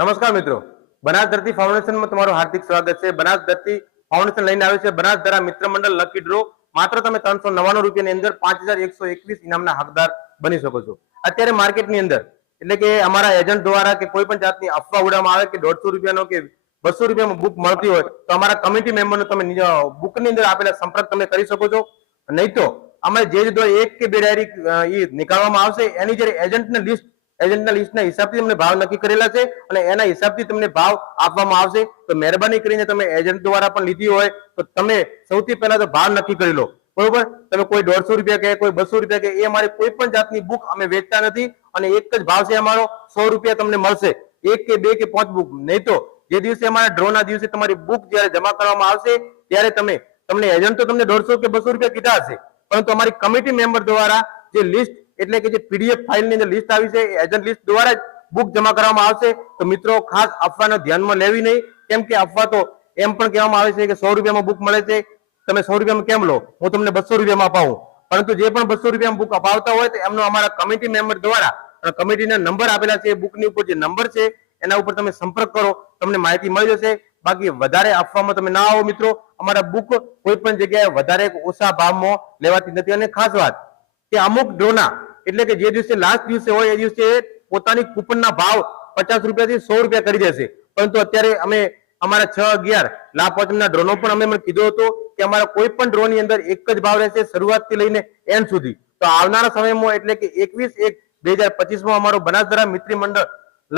નમસ્કાર મિત્રો, બનાસ ધરતી ફાઉન્ડેશનમાં તમારું હાર્દિક સ્વાગત છે। બનાસ ધરતી ફાઉન્ડેશન લઈને આવ્યું છે બનાસધરા મિત્ર મંડળ લકી ડ્રો। માત્ર તમે 399 રૂપિયાની અંદર 5121 ઇનામના હકદાર બની શકો છો। અત્યારે માર્કેટની અંદર એટલે કે અમારા એજન્ટ દ્વારા કે કોઈ પણ જાતની અફવા ઉડાવવામાં આવે કે 150 રૂપિયાનો કે 200 રૂપિયામાં બુક મળતી હોય તો અમારા કમિટી મેમ્બરનો તમે બુકની અંદર આપેલા સંપર્ક તમે કરી શકો છો। નહીં તો અમે જે રીતે એક કે બે ડાયરી નીકાળવામાં આવશે એની જે એજન્ટના લિસ્ટના હિસાબથી તમને ભાવ નક્કી કરેલા છે અને એના હિસાબથી તમને ભાવ આપવામાં આવશે। તો મહેરબાની કરીને તમે એજન્ટ દ્વારા પણ લીધી હોય તો તમે સૌથી પહેલા તો ભાવ નક્કી કરી લો, બરોબર। તમે કોઈ 150 રૂપિયા કે કોઈ 200 રૂપિયા કે એ અમારી કોઈ પણ જાતની બુક અમે વેચતા નથી અને એક જ ભાવ છે અમારો 100 રૂપિયા તમને મળશે, એક કે બે કે 5 બુક। નહીં તો જે દિવસે અમારા ડ્રોના દિવસે તમારી બુક જ્યારે જમા કરવામાં આવશે ત્યારે તમને એજન્ટ તો તમને 150 કે 200 રૂપિયા કીધા હશે, પરંતુ અમારી કમિટી મેમ્બર દ્વારા જે લિસ્ટ એટલે કે જે પીડીએફ ફાઇલની અંદર લિસ્ટ આવી છે એજન્ટ લિસ્ટ દ્વારા જ બુક જમા કરવામાં આવશે। તો મિત્રો ખાસ અફવાને ધ્યાનમાં લેવી નહીં, કેમ કે અફવા તો એમ પણ કહેવામાં આવે છે કે 100 રૂપિયામાં બુક મળે છે, તમે 100 રૂપિયામાં કેમ લો, હું તમને 200 રૂપિયામાં અપાવું। પરંતુ જે પણ 200 રૂપિયામાં બુક અપાવતા હોય તો એમનો અમારા કમિટી મેમ્બર દ્વારા કમિટીના નંબર આપેલા છે, બુકની ઉપર જે નંબર છે એના ઉપર તમે સંપર્ક કરો, તમને માહિતી મળી જશે। બાકી વધારે અફવામાં તમે ના આવો મિત્રો, અમારા બુક કોઈ પણ જગ્યાએ વધારે ઓછા ભાવમાં લેવાતી નથી। અને ખાસ વાત કે અમુક ડ્રોના એટલે કે જે દિવસે લાસ્ટ દિવસે હોય એ દિવસે પોતાની કૂપનના ભાવ 50 રૂપિયાથી 100 રૂપિયા કરી દેશે, પરંતુ અત્યારે અમે અમારા 6-11 લાભ પાંચમના ડ્રોનો પણ અમે કીધું હતું કે અમારા કોઈ પણ ડ્રોની અંદર એક જ ભાવ રહેશે શરૂઆતથી લઈને એન્ડ સુધી। તો આવનારા સમયમાં એટલે કે 21/1/2025 અમારો બનાસધરા મિત્ર મંડળ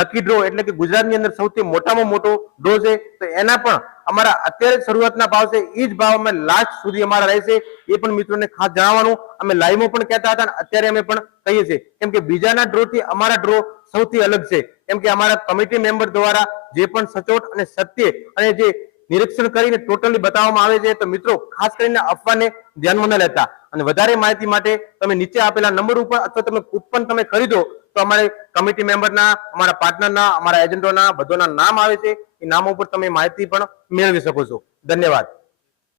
લકી ડ્રો એટલે કે ગુજરાતની અંદર સૌથી મોટામાં મોટો ડ્રો છે, તો એના પણ અમારા અત્યારે શરૂઆતના ભાવ છે એ જ ભાવ અમે લાસ્ટ સુધી અમારા રહેશે, એ પણ મિત્રોને ખાસ જણાવવાનું। અમે લાઈવમાં પણ કહેતા હતા અને અત્યારે અમે પણ કહીએ છીએ, કેમ કે બીજાના ડ્રો થી અમારા ડ્રો સૌથી અલગ છે, કેમ કે અમારા કમિટી મેમ્બર દ્વારા જે પણ સચોટ અને સત્ય અને જે નિરીક્ષણ કરીને ટોટલી બતાવવામાં આવે છે। તો મિત્રો ખાસ કરીને અફવાને ધ્યાનમાં ન લેતા અને વધારે માહિતી માટે તમે નીચે આપેલા નંબર ઉપર અથવા તમે કૂપન તમે ખરીદો તો અમારે કમિટી મેમ્બરના, અમારા પાર્ટનરના, અમારા એજન્ટોના બધાના નામ આવે છે, એ નામ ઉપર તમે માહિતી પણ મેળવી શકો છો। ધન્યવાદ।